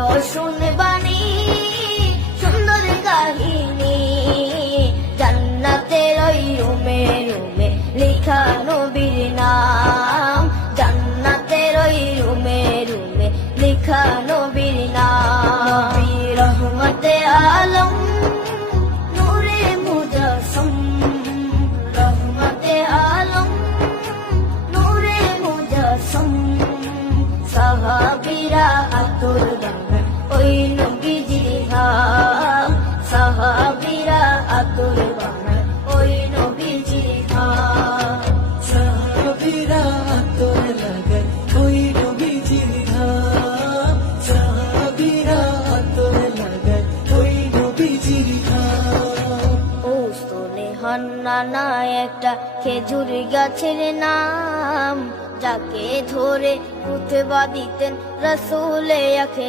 পড়ো শুনবানি সুন্দর কাহিনী, জান্নাতের ওই রুমে রুমে লেখা নবীর নাম, জান্নাতের ওই রুমে রুমে লেখা নবীর নাম। নবী রহমতে আলম নূরে মুজাসসম, রহমতে আলম নূরে মুজাসসম। সাহাবীরা আতর বানায় ওই নবীজির ঘাম, সাহাবীরা আতর বানায় ওই নবীজির ঘাম। সাহাবীরা আতর লাগায় ওই নবীজির ঘাম, সাহাবীরা আতর লাগায় ওই নবীজির ঘাম। ওস্তনে হান্নানা একটা খেজুর গাছের নাম, যাকে ধরে খুতবা দিতেন রাসূলে